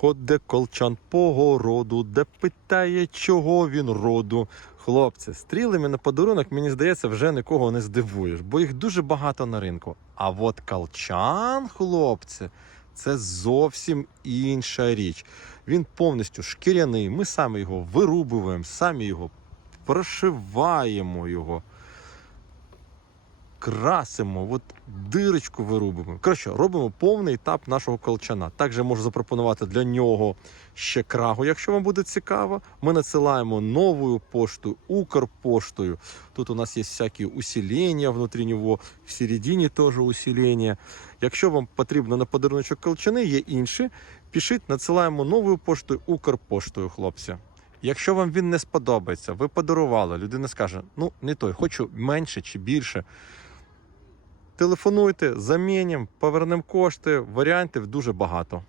Ходе колчан по городу, де питає, чого він роду. Хлопці, стрілами на подарунок, мені здається, вже нікого не здивуєш, бо їх дуже багато на ринку. А от колчан, хлопці, це зовсім інша річ. Він повністю шкіряний. Ми самі його вирубуємо, самі його прошиваємо його. Красимо, от дирочку вирубимо. Коротше, робимо повний етап нашого колчана. Також можу запропонувати для нього ще крагу, якщо вам буде цікаво. Ми надсилаємо новою поштою, Укрпоштою. Тут у нас є всякі усилення внутрі нього, в середині теж усилення. Якщо вам потрібно на подарунок колчани, є інші. Пишіть, надсилаємо новою поштою, Укрпоштою, хлопці. Якщо вам він не сподобається, ви подарували, людина скаже: ну не той, хочу менше чи більше. Телефонуйте, замінимо, повернемо кошти. Варіантів дуже багато.